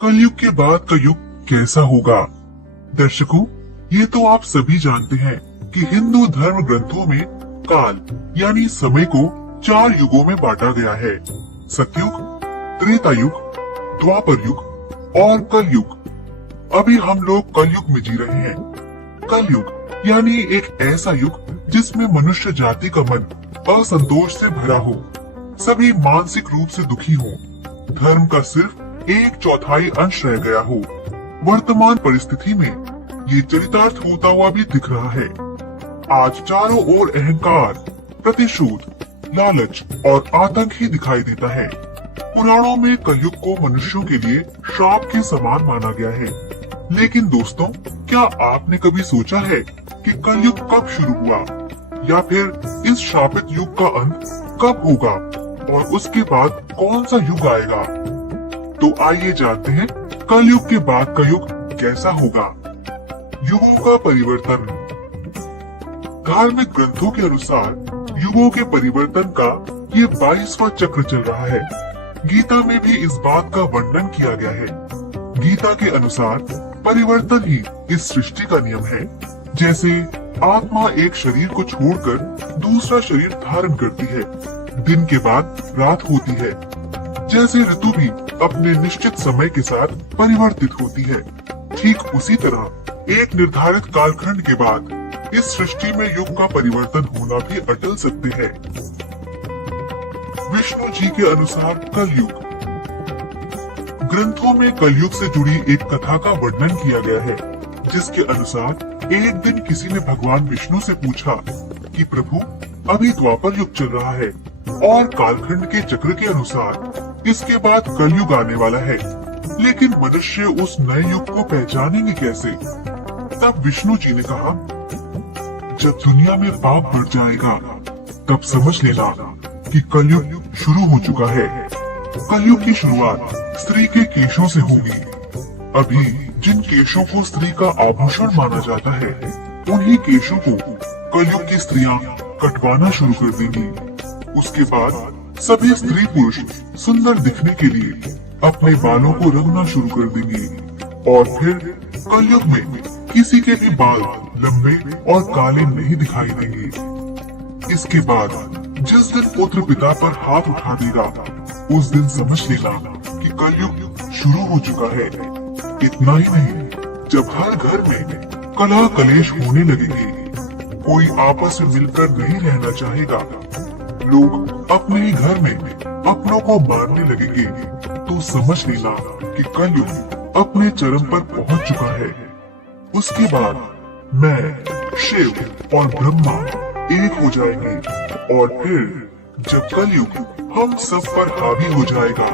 कलयुग के बाद का युग कैसा होगा? दर्शकों, ये तो आप सभी जानते हैं कि हिंदू धर्म ग्रंथों में काल यानी समय को 4 युगों में बांटा गया है। सतयुग, त्रेता युग, द्वापर युग और कलयुग। अभी हम लोग कलयुग में जी रहे हैं। कलयुग यानी एक ऐसा युग जिसमें मनुष्य जाति का मन असंतोष से भरा हो, सभी मानसिक रूप से दुखी हो, धर्म का सिर्फ 1/4 अंश रह गया हो। वर्तमान परिस्थिति में ये चरितार्थ होता हुआ भी दिख रहा है। आज चारों ओर अहंकार, प्रतिशोध, लालच और आतंक ही दिखाई देता है। पुराणों में कलयुग को मनुष्यों के लिए श्राप के समान माना गया है। लेकिन दोस्तों, क्या आपने कभी सोचा है कि कलयुग कब शुरू हुआ या फिर इस शापित युग का अंत कब होगा और उसके बाद कौन सा युग आएगा? तो आइए जानते हैं कलयुग के बाद का युग कैसा होगा। युगों का परिवर्तन। धार्मिक ग्रंथों के अनुसार युगों के परिवर्तन का ये 22वां चक्र चल रहा है। गीता में भी इस बात का वर्णन किया गया है। गीता के अनुसार परिवर्तन ही इस सृष्टि का नियम है। जैसे आत्मा एक शरीर को छोड़कर दूसरा शरीर धारण करती है, दिन के बाद रात होती है। जैसे ऋतु भी अपने निश्चित समय के साथ परिवर्तित होती है, ठीक उसी तरह एक निर्धारित कालखंड के बाद इस सृष्टि में युग का परिवर्तन होना भी अटल सत्य है। विष्णु जी के अनुसार कलयुग। ग्रंथों में कलयुग से जुड़ी एक कथा का वर्णन किया गया है, जिसके अनुसार एक दिन किसी ने भगवान विष्णु से पूछा कि प्रभु, अभी द्वापर युग चल रहा है और कालखंड के चक्र के अनुसार इसके बाद कलयुग आने वाला है, लेकिन मनुष्य उस नए युग को पहचानेंगे कैसे? तब विष्णु जी ने कहा, जब दुनिया में पाप बढ़ जाएगा तब समझ लेना कि कलयुग शुरू हो चुका है। कलयुग की शुरुआत स्त्री के केशों से होगी। अभी जिन केशों को स्त्री का आभूषण माना जाता है, उन्हीं केशों को कलयुग की स्त्रियां कटवाना शुरू कर देंगी। उसके बाद सभी स्त्री पुरुष सुंदर दिखने के लिए अपने बालों को रंगना शुरू कर देंगे और फिर कलयुग में किसी के भी बाल लंबे और काले नहीं दिखाई देंगे। इसके बाद जिस दिन पुत्र पिता पर हाथ उठा देगा, उस दिन समझ लेना कि कलयुग शुरू हो चुका है। इतना ही नहीं, जब हर घर में कलह कलेश होने लगेगी, कोई आपस में मिलकर नहीं रहना चाहेगा, लोग अपने ही घर में अपनों को मारने लगेंगे, तो समझ लेना कि कलयुग अपने चरम पर पहुंच चुका है। उसके बाद मैं, शिव और ब्रह्मा एक हो जाएंगे और फिर जब कलयुग हम सब पर हावी हो जाएगा,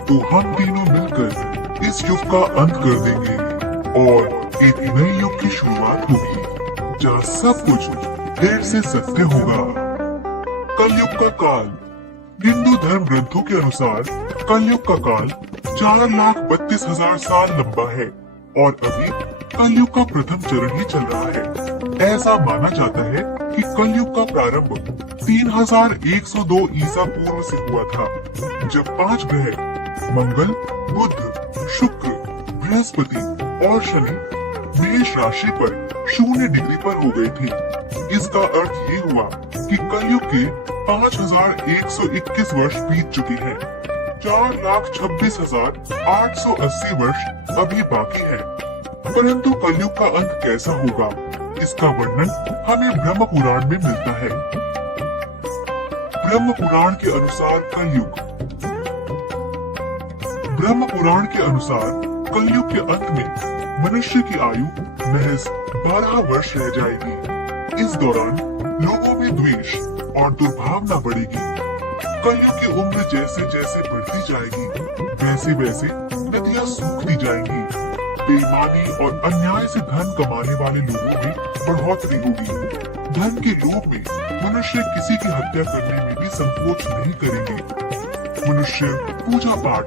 तो हम तीनों मिलकर इस युग का अंत कर देंगे और एक नए युग की शुरुआत होगी, जहाँ सब कुछ फिर से सत्य होगा। कलयुग का काल। हिंदू धर्म ग्रंथों के अनुसार कलयुग का काल 4,32,000 साल लंबा है और अभी कलयुग का प्रथम चरण ही चल रहा है। ऐसा माना जाता है कि कलयुग का प्रारंभ 3102 ईसा पूर्व से हुआ था, जब 5 ग्रह मंगल, बुध, शुक्र, बृहस्पति और शनि मेष राशि पर 0 डिग्री पर हो गए थे। इसका अर्थ ये हुआ कि कलयुग के 5121 वर्ष बीत चुके हैं। 4,26,880 वर्ष अभी बाकी है। परंतु कलयुग का अंत कैसा होगा, इसका वर्णन हमें ब्रह्म पुराण में मिलता है। ब्रह्म पुराण के अनुसार कलयुग। ब्रह्म पुराण के अनुसार कलयुग के अंत में मनुष्य की आयु महज 12 वर्ष रह जाएगी। इस दौरान लोगों में द्वेष और दुर्भावना बढ़ेगी। कलयुग की उम्र जैसे जैसे बढ़ती जाएगी, वैसे वैसे नदियां सूखती जाएंगी। बेईमानी और अन्याय से धन कमाने वाले लोगों में बढ़ोतरी होगी। धन के लोभ में मनुष्य किसी की हत्या करने में भी संकोच नहीं करेंगे। मनुष्य पूजा पाठ,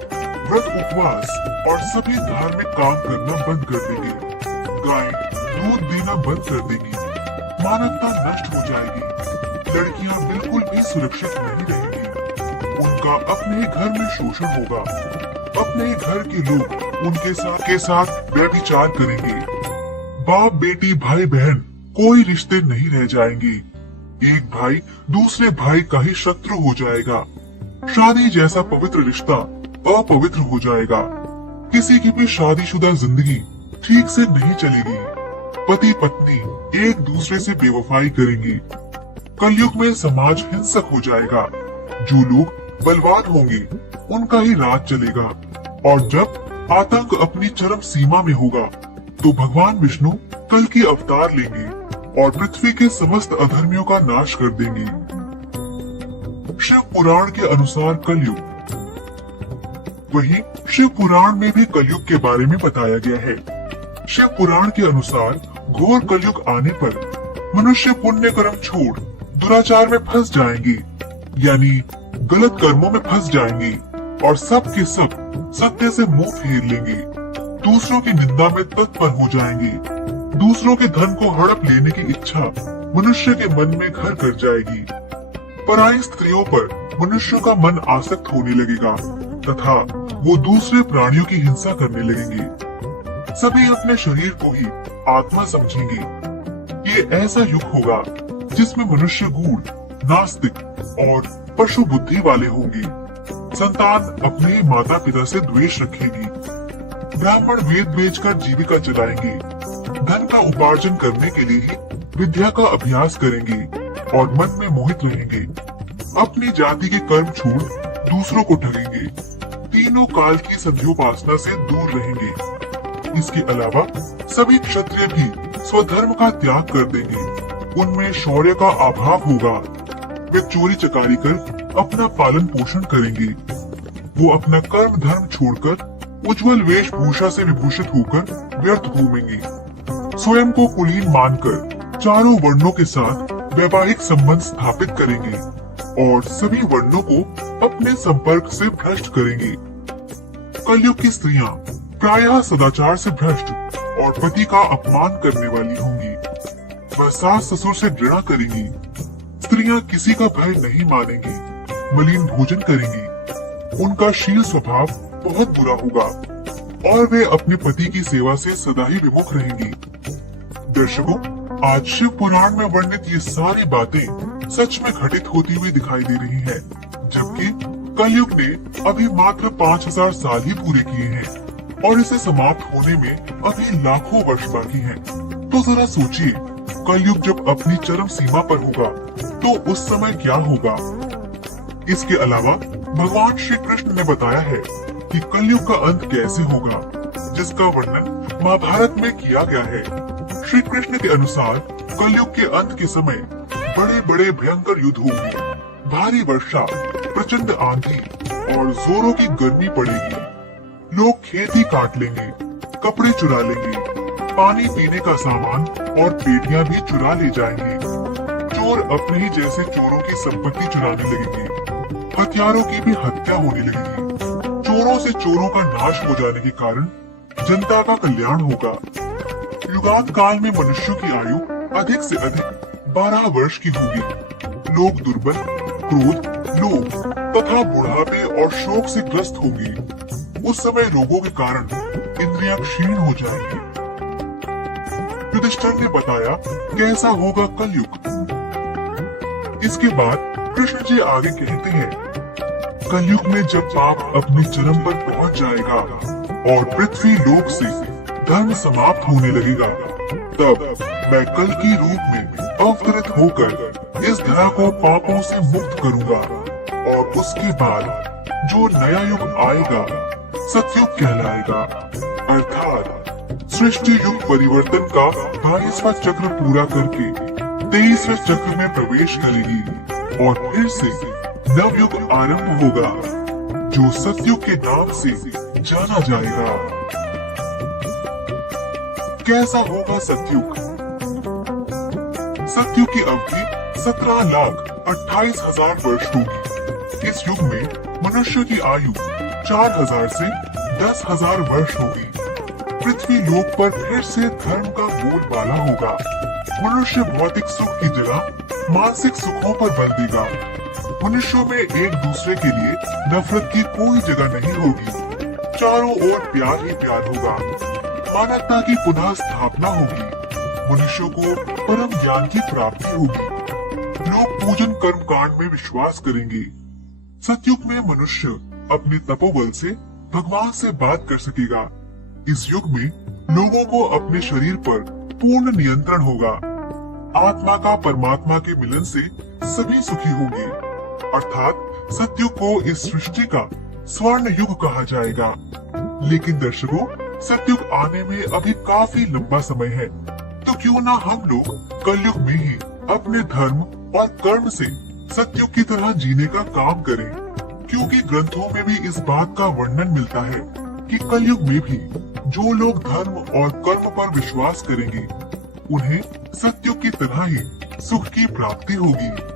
व्रत, उपवास और सभी धार्मिक काम करना बंद कर देंगे। गाय दूध देना बंद कर देगी। मानवता नष्ट हो जाएगी। लड़कियां बिल्कुल भी सुरक्षित नहीं रहेंगी। उनका अपने ही घर में शोषण होगा। अपने ही घर के लोग के साथ व्यभिचार करेंगे। बाप बेटी भाई बहन कोई रिश्ते नहीं रह जाएंगे। एक भाई दूसरे भाई का ही शत्रु हो जाएगा। शादी जैसा पवित्र रिश्ता अपवित्र हो जाएगा। किसी की भी शादीशुदा जिंदगी ठीक से नहीं चलेगी। पति पत्नी एक दूसरे से बेवफाई करेंगे। कलयुग में समाज हिंसक हो जाएगा। जो लोग बलवान होंगे उनका ही राज चलेगा। और जब आतंक अपनी चरम सीमा में होगा तो भगवान विष्णु कल की अवतार लेंगे और पृथ्वी के समस्त अधर्मियों का नाश कर देंगे। शिव पुराण के अनुसार कलयुग। वहीं शिव पुराण में भी कलयुग के बारे में बताया गया है। शिव पुराण के अनुसार घोर कलयुग आने पर मनुष्य पुण्य कर्म छोड़ दुराचार में फंस जाएंगे, यानी गलत कर्मों में फंस जाएंगे और सब के सब सत्य से मुंह फेर लेंगे। दूसरों की निंदा में तत्पर हो जाएंगे। दूसरों के धन को हड़प लेने की इच्छा मनुष्य के मन में घर कर जाएगी। पराई स्त्रियों पर मनुष्यों का मन आसक्त होने लगेगा तथा वो दूसरे प्राणियों की हिंसा करने लगेंगे। सभी अपने शरीर को ही आत्मा समझेंगे। ये ऐसा युग होगा जिसमें मनुष्य गूढ़, नास्तिक और पशु बुद्धि वाले होंगे। संतान अपने माता पिता से द्वेष रखेगी। ब्राह्मण वेद बेचकर जीविका चलाएंगे। धन का उपार्जन करने के लिए ही विद्या का अभ्यास करेंगे और मन में मोहित रहेंगे। अपनी जाति के कर्म छोड़ दूसरों को ठगेंगे। तीनों काल की संध्योपासना से दूर रहेंगे। इसके अलावा सभी क्षत्रिय भी स्वधर्म का त्याग कर देंगे। उनमें शौर्य का अभाव होगा। वे चोरी चकारी कर अपना पालन पोषण करेंगे। वो अपना कर्म धर्म छोड़कर उज्जवल वेशभूषा से विभूषित होकर व्यर्थ घूमेंगे। स्वयं को कुलीन मानकर चारों वर्णों के साथ वैवाहिक संबंध स्थापित करेंगे और सभी वर्णों को अपने संपर्क से भ्रष्ट करेंगे। कलयुग की स्त्रियां प्रायः सदाचार से भ्रष्ट और पति का अपमान करने वाली होंगी। वह सास ससुर से घृणा करेंगी। स्त्रियां किसी का भय नहीं मानेंगी, मलिन भोजन करेंगी। उनका शील स्वभाव बहुत बुरा होगा और वे अपने पति की सेवा से सदा ही विमुख रहेंगी। दर्शकों, आज शिव पुराण में वर्णित ये सारी बातें सच में घटित होती हुई दिखाई दे रही हैं, जबकि कलयुग ने अभी मात्र 5000 साल ही पूरे किए हैं और इसे समाप्त होने में अभी लाखों वर्ष बाकी हैं। तो जरा सोचिए, कलयुग जब अपनी चरम सीमा पर होगा तो उस समय क्या होगा। इसके अलावा भगवान श्री कृष्ण ने बताया है कि कलयुग का अंत कैसे होगा, जिसका वर्णन महाभारत में किया गया है। श्री कृष्ण के अनुसार कलयुग के अंत के समय बड़े बड़े भयंकर युद्ध होंगे। भारी वर्षा, प्रचंड आंधी और जोरों की गर्मी पड़ेगी। लोग खेती काट लेंगे, कपड़े चुरा लेंगे, पानी पीने का सामान और पेटियां भी चुरा ले जाएंगे। चोर अपने ही जैसे चोरों की संपत्ति चुराने लगेंगे। हथियारों की भी हत्या होने लगेगी। चोरों से चोरों का नाश हो जाने के कारण जनता का कल्याण होगा। युगांत काल में मनुष्यों की आयु अधिक से अधिक 12 वर्ष की होगी। लोग दुर्बल, क्रोध, लोभ तथा बुढ़ापे और शोक से ग्रस्त होंगे। उस समय रोगों के कारण इंद्रियां क्षीण हो जाएंगी। युधिष्ठिर ने बताया कैसा होगा कलयुग। इसके बाद कृष्ण जी आगे कहते हैं, कलयुग में जब पाप अपने चरम पर पहुंच जाएगा और पृथ्वी लोक से धर्म समाप्त होने लगेगा, तब मैं कल की रूप में अवतरित होकर इस धरा को पापों से मुक्त करूंगा और उसके बाद जो नया युग आएगा सतयुग कहलाएगा। अर्थात सृष्टि युग परिवर्तन का 22वां चक्र पूरा करके 23वें चक्र में प्रवेश करेगी और फिर से नवयुग आरंभ होगा, जो सतयुग के नाम से जाना जाएगा। कैसा होगा सतयुग? सतयुग की अवधि 17,28,000 वर्ष होगी। इस युग में मनुष्य की आयु 4,000 से 10,000 वर्ष होगी। पृथ्वी लोक पर फिर से धर्म का बोलबाला होगा। मनुष्य भौतिक सुख की जगह मानसिक सुखों पर बल देगा। मनुष्यों में एक दूसरे के लिए नफरत की कोई जगह नहीं होगी। चारों ओर प्यार ही प्यार होगा। मानवता की पुनः स्थापना होगी। मनुष्यों को परम ज्ञान की प्राप्ति होगी। लोग पूजन कर्म कांड में विश्वास करेंगे। सतयुग में मनुष्य अपने तपोबल से भगवान से बात कर सकेगा। इस युग में लोगों को अपने शरीर पर पूर्ण नियंत्रण होगा। आत्मा का परमात्मा के मिलन से सभी सुखी होंगे। अर्थात सतयुग को इस सृष्टि का स्वर्ण युग कहा जाएगा। लेकिन दर्शकों, सतयुग आने में अभी काफी लंबा समय है, तो क्यों ना हम लोग कलयुग में ही अपने धर्म और कर्म से सतयुग की तरह जीने का काम करें, क्योंकि ग्रंथों में भी इस बात का वर्णन मिलता है कि कलयुग में भी जो लोग धर्म और कर्म पर विश्वास करेंगे, उन्हें सतयुग की तरह ही सुख की प्राप्ति होगी।